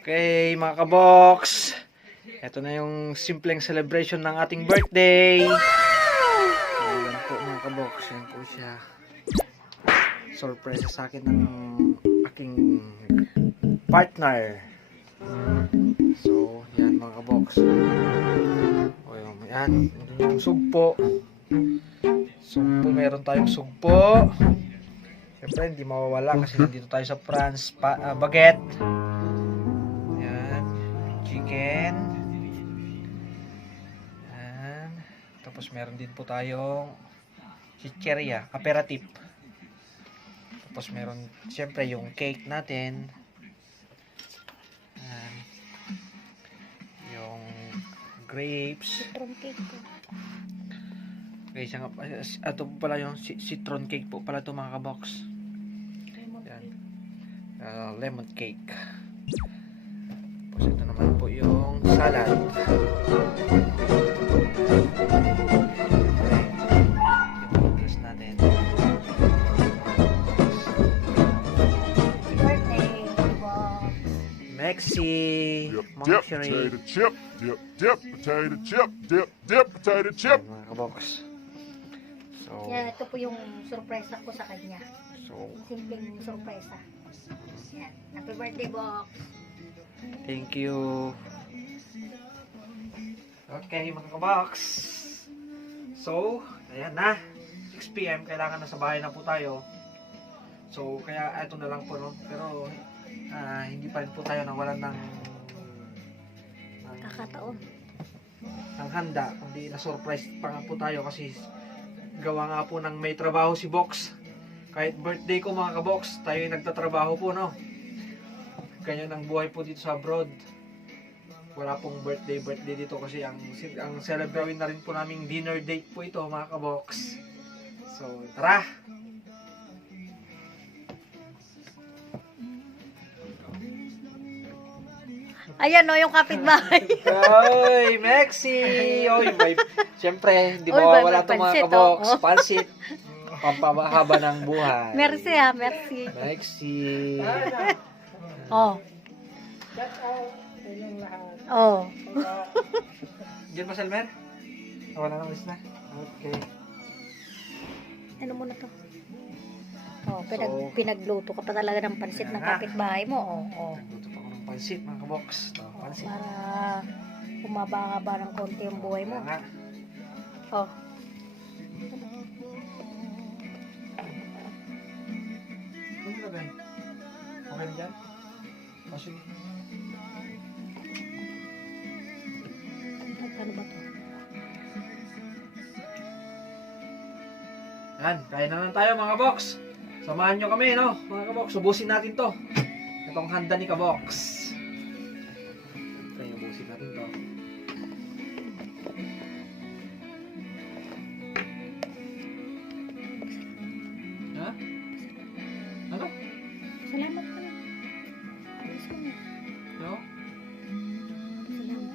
Okay, mga kabox. Ito na yung simpleng celebration ng ating birthday. Ayan po mga kabox. Yan po siya. Surprise sa akin ng aking partner. So, yan mga kabox. O yan. Yung sugpo. Sugpo. Meron tayong sugpo. Siyempre, hindi mawawala kasi nandito tayo sa France. Baguette. Yan. Chicken. Yan. Tapos meron din po tayong chicheria, aperitif. Tapos meron, siyempre, yung cake natin. Yan. Yung grapes. Citron cake po. Okay, ito po pala yung citron cake po pala ito mga kabox. Yan. Lemon cake. Tapos ito naman po yung salad. Yung dress natin. Birthday box. Mexi. Dip, potato chip, dip, potato chip, dip, potato chip. Mga kabox. So, Yan, ito po yung surprise ko sa kanya. so, Simpleng surprise. Yan. Happy birthday box. thank you. Okay, mga kabox. So, ayan na. 6 PM, kailangan na sa bahay na po tayo. So, kaya ito na lang po, no? Pero, hindi pa rin po tayo nawalan ng Kakataon. handa. Kundi na-surprise pa nga po tayo kasi gawa nga po ng may trabaho si Box. Kahit birthday ko mga kabox, tayo yung nagtatrabaho po, no? Ganyan ang buhay po dito sa abroad. Wala pong birthday dito kasi ang celebrate na rin po naming dinner date po ito mga kabox. So, tara! Ayan o, yung kapitbahay. Oy, Mexi! Oy, may, siyempre, hindi Oy, mawawala may ito mga pansit, kabox. oh. Pansit. Pampahaba ng buhay. Merci ha, merci. Mexi. Oh. Oh. Diyan ba, Selmer? Wala nang list na. Okay. Ano mo na to? Oh, So, pinagluto ka pa talaga ng pansit ng kapitbahay mo. Oh, oh. Nagluto pa ako ng pansit, mga kabox. Ito, pansit. Para humaba-haba ng konti yung buhay mo. Nga. Oh. Ano lagay? Okay na dyan? Oh, sige. Ano ba to? Yan, kaya na lang tayo mga kabox. Samahan nyo kami, no? Mga kabox, ubusin natin to. Itong handa ni kabox. Siyempre, ubusin natin to. Ha? Ano? Salamat ka na. Ayos ko na. No? Salamat.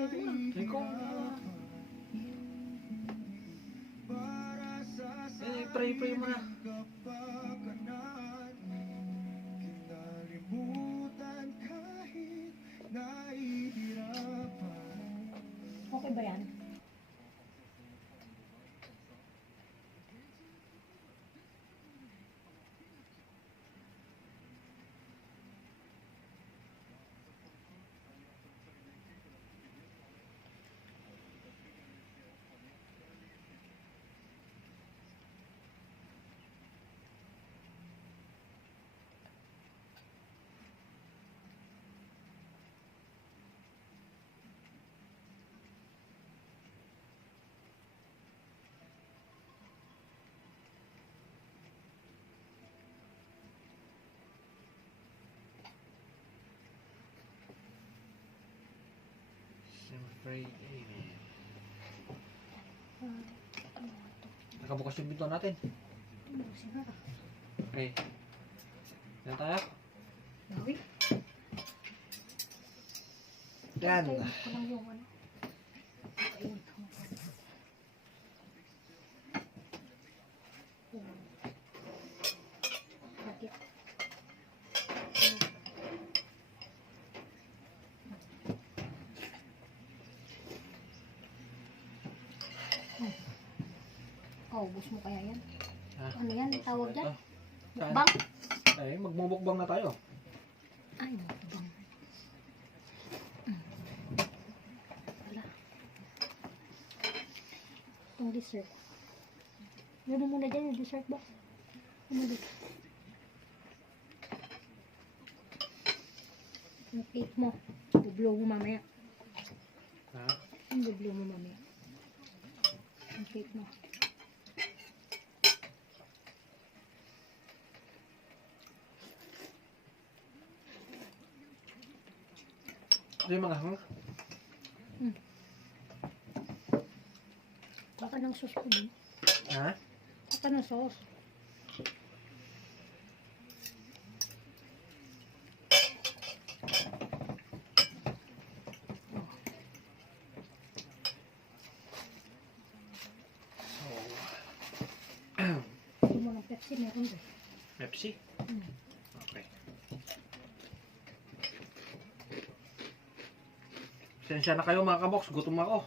Okay mo lang. Ikaw. Pray mo na. Okay ba yan? Siyempre, nakabukas yung pinto natin. Okay. Yan tayo. Uy. Yan. Ito lang yung ano. Bakit? maubos mo kaya yan? Ah, Ano yan? Tawag dyan? Ah, Mukbang? Ay, magmumukbang na tayo. Ay, mukbang. Wala. Itong dessert. Meron muna dyan yung dessert ba? Ano dito? Yung cake mo. Bublow mo mamaya. Ha? Yung bublow mo mamaya. Yung cake mo. Ano yung mga hang? Baka ng sauce ko din. Ha? Baka ng sauce. Gusto mo ng Pepsi, meron din. Pepsi? Hmm. Okay. Sensya na kayo mga kabox, gutom ako.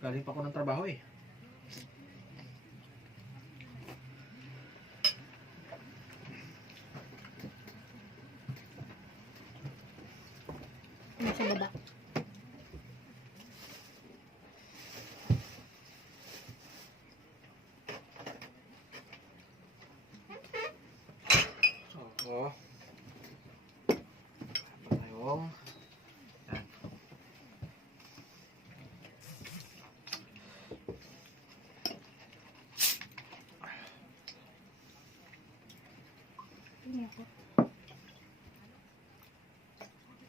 Galing pa ako ng trabaho eh. Ano sa baba? Oo. Tayong. Yan. Tingnan ko.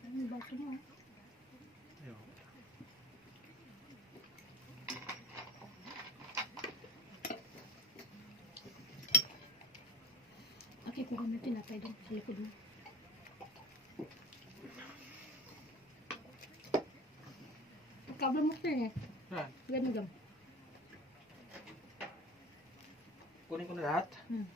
Ano yung baso mo? Ayun. Okay, kung ano tinapay doon sa likod mo. Pagkabla mo ko yun eh. Yan. Ganun. Kunin ko na lahat. Hmm.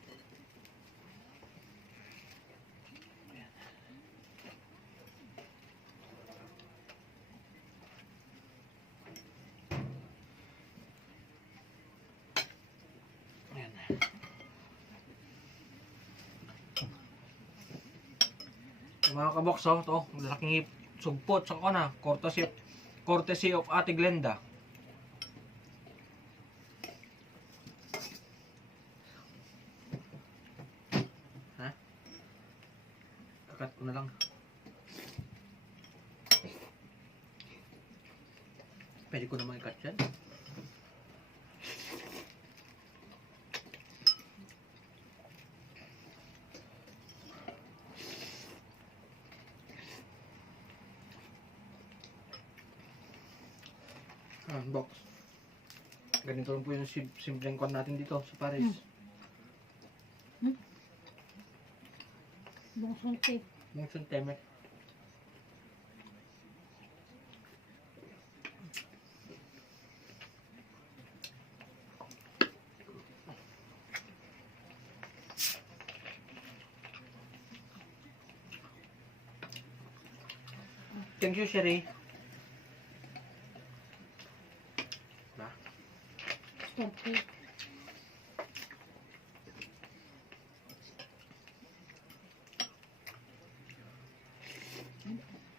Ayan. Yung mga kabox, oh, to, malaking sugpot sa kana, courtesy of Ate Glenda. Ha? Kakat ko na lang. Pwede ko naman i-cut yan. Box. Ganito lang po yung simpleng kwan natin dito sa Paris. Bungson cake. Mungsun teme. Thank you, Sherry. Storm cake.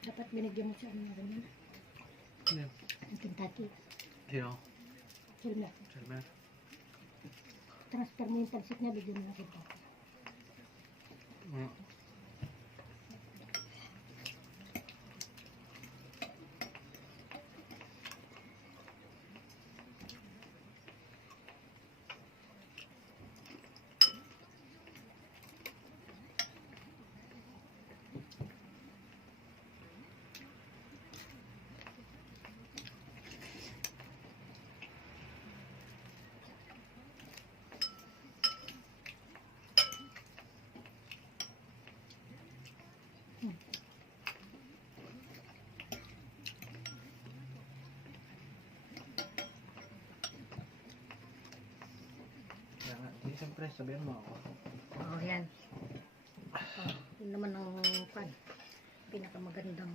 Dapat binigyan mo siya ng ganyan. Ano? Ang Kentucky. Sino? Silmer. Selmer. Transfer mo yung pansit niya, bigyan mo ng Kentucky. Kaya nga, di siyempre, sabihan mo ako. Oo, yan. Oh, yun naman ang pinakamagandang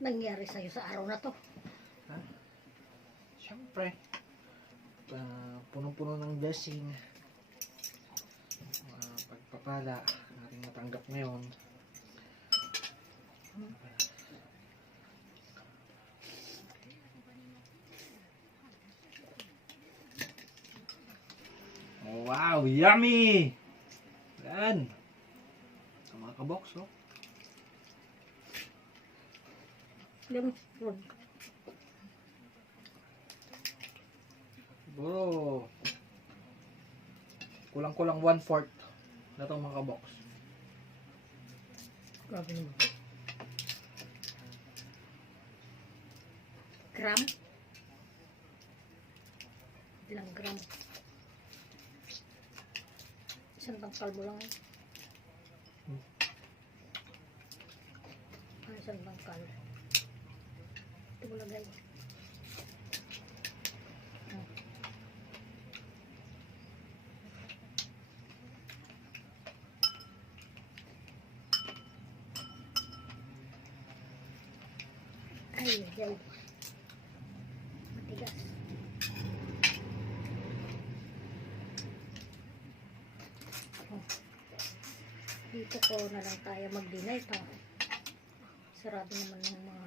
nangyari sa'yo sa araw na to. Ha? Siyempre. punong-puno ng blessing, pagpapala na ating natanggap ngayon. Oh, wow, yummy! Yan. Sa mga kabox, oh. Lemon fruit. Siguro, kulang-kulang 1/4 na itong mga kabox. Grabe naman. Gram? Ilang gram? Isang tangkal mo lang eh. Isang tangkal. Ito mo lagay. Ay, ay. Matigas. Dito ko na lang tayo mag-dinner ito. Sarado naman ng mga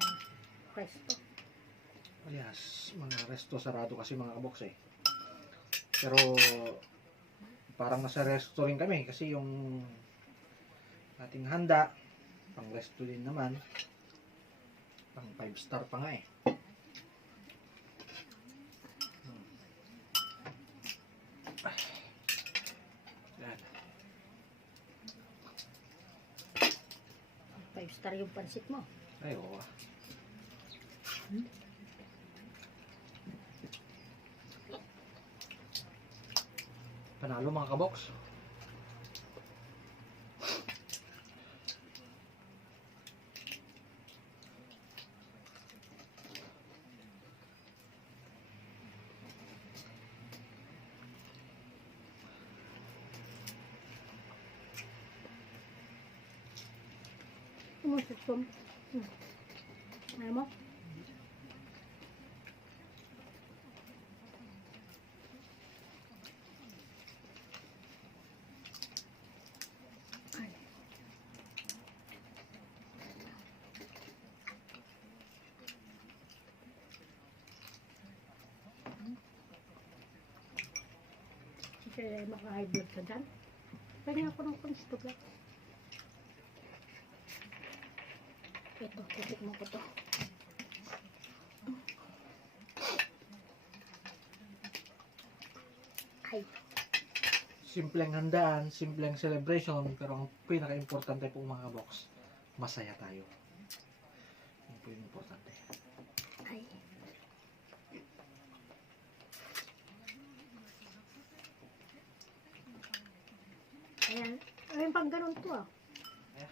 resto. Yes, mga resto sarado kasi mga kabox eh. Pero parang nasa resto rin kami kasi yung ating handa pang resto din naman. Pang 5-star pa nga eh. Yan. 5-star yung pansit mo. Ay, oo. Panalo mga kabox. Sumusuksom. Ayaw mo? Ay. Kasi maka-high blood ka dyan. Pwede ako ng konstog lang. Ito, titikman ko to. Ay, Simpleng handaan, simpleng celebration, pero ang pinaka-importante po mga kabox, masaya tayo. Yan po yung importante. ay. Ayan. Ayan, pag ganun to ah. Yeah.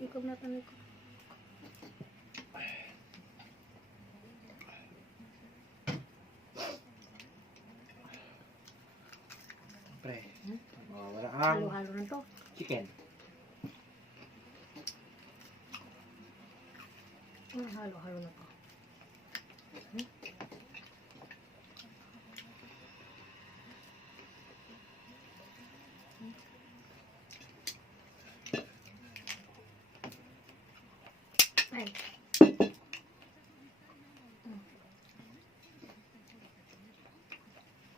Ikaw na tanong ko. Pre, wala ang Halo-halo na to. chicken. Halo-halo na to. Ay.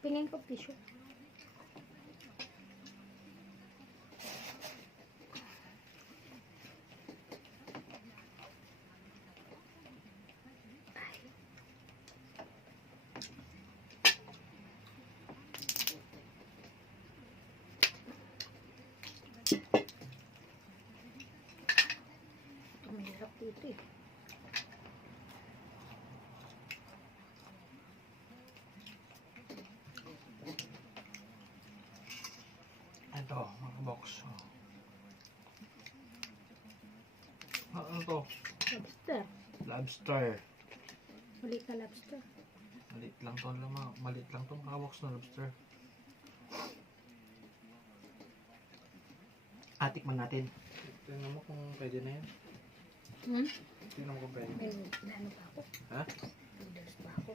Pingin ko tissue. Ang hirap dito eh. Ito, mga box. Ano to? Lobster. Lobster. Maliit na lobster. Malit lang to, malit lang to mga box na lobster. Atikman natin. Tingnan mo kung pwede na yan. Tingnan mo kung pwede. May ano pa ako? Ha? Noodles pa ako.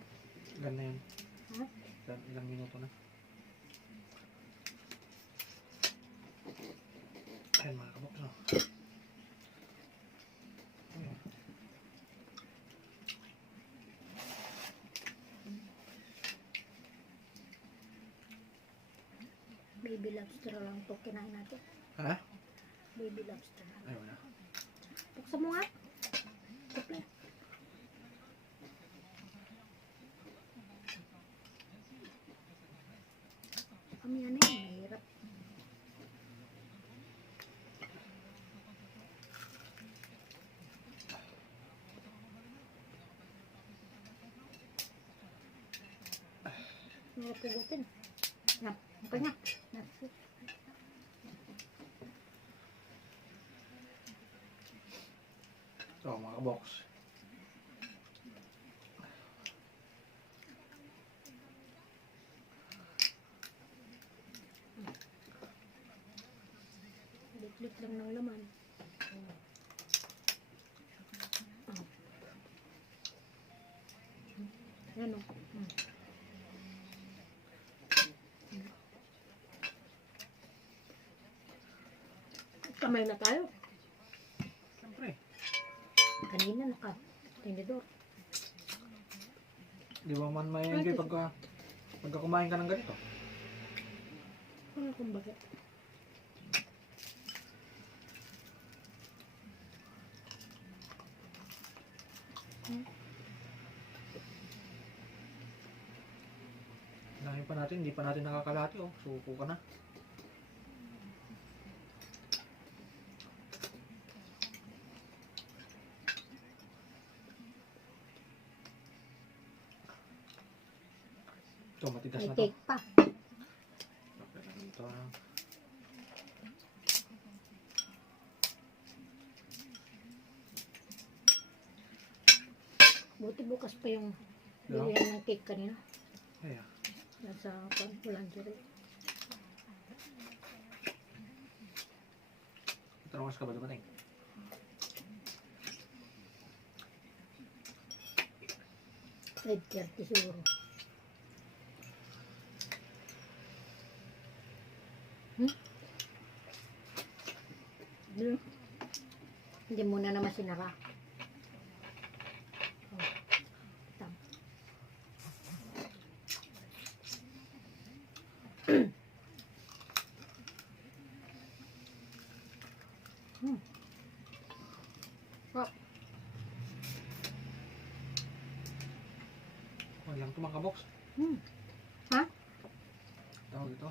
Ganda yan. Ha? Ilang minuto na. Ayan mga kaboks, no? Ayan. Baby lobster lang to kinain natin. Ha? Baby lobster. Ayun na. Buksan mo nga. Kape. Kami ano yun, mahirap. Mahirap pugutin. Yan, makanya. Yan. So mga kaboks. Lit-lit lang ng laman. Oh. Yan o. Kamay na tayo. Siyempre. Kanina naka-tinidor. Di ba man may enjoy pagka kumain ka ng ganito? Ano kung bakit? Hinahin pa natin, hindi pa natin nakakalati oh. Suko ka na. Ito, matigas May na to. cake pa. Okay lang ito. Buti bukas pa yung Yeah. bilihan ng cake kanina. Ayan. Nasa bulanjery. Ito na ka ba dumating? Red 30 siguro. Hindi muna naman sinara. Oh. Tam. Oh. Oh, lang ito mga kaboks. Ha? Tawag ito.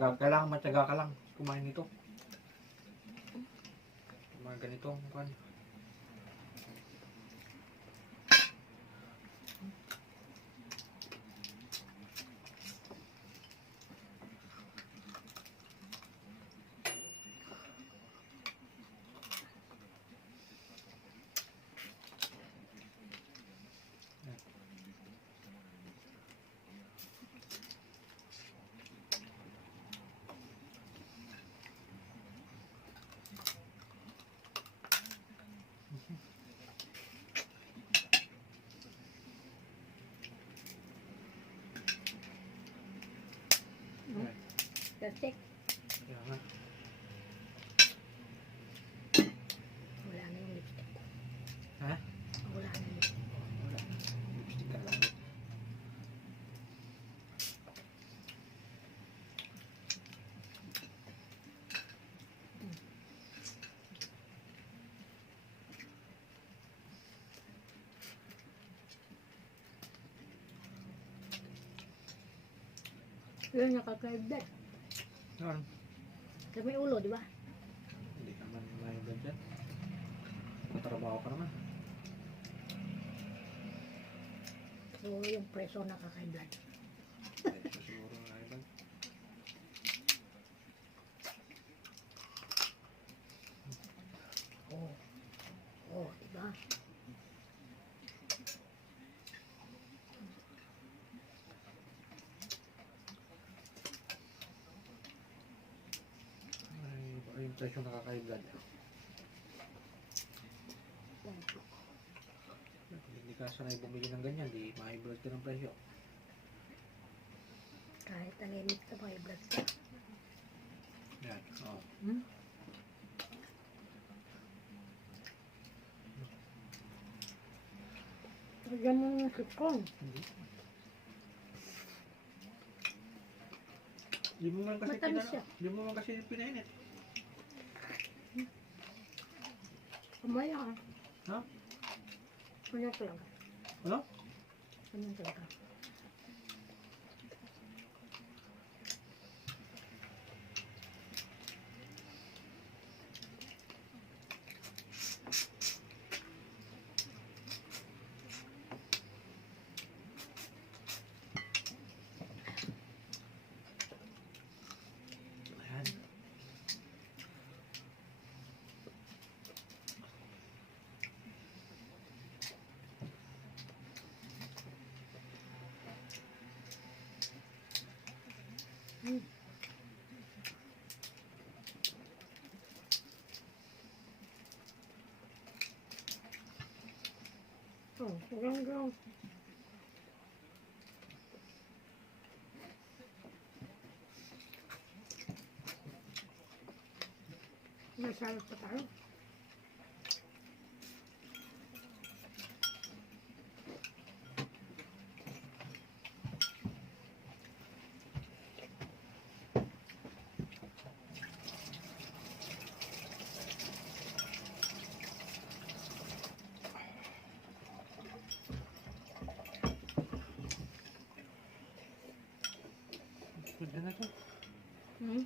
Kailangan matyaga ka lang kumain nito. Mga ganito. Kan. Perfect. Kaya nga. Wala na yung lipstick ko. Ha? Wala na yung lipstick. Wala. Lipstick ka lang. Yun, nakaka-bed. Yan. Kasi may ulo, di ba? Hindi ka naman may ganyan. Matrabaho ka naman. So, yung preso nakaka-blood. Ito siguro na ilan. Oh. Oh, di ba? Ay, yung presyo nakaka-blood. Hindi ka sanay bumili ng ganyan, di ma-high blood ka ng presyo. Kahit anemic na may blood ka. Yan, oh. Hmm? Lagyan mo ng sipon. Di mo man kasi Matamis siya. di mo man kasi pinainit. Kumaya ka. Ha? Ganyan talaga. Ano? Ganyan talaga. Ayan. Oh, hanggang. May salad pa tayo. Pwede na to. Hmm?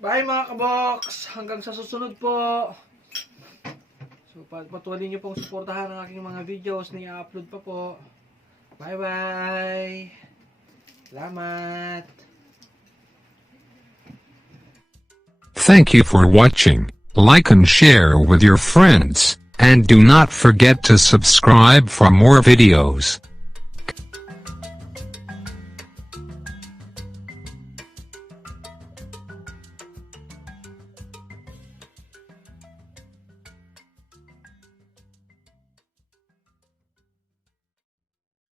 Bye mga kabox! Hanggang sa susunod po! So patuloy niyo pong suportahan ang aking mga videos na i-upload pa po. Bye bye! Salamat! Thank you for watching. Like and share with your friends, and do not forget to subscribe for more videos.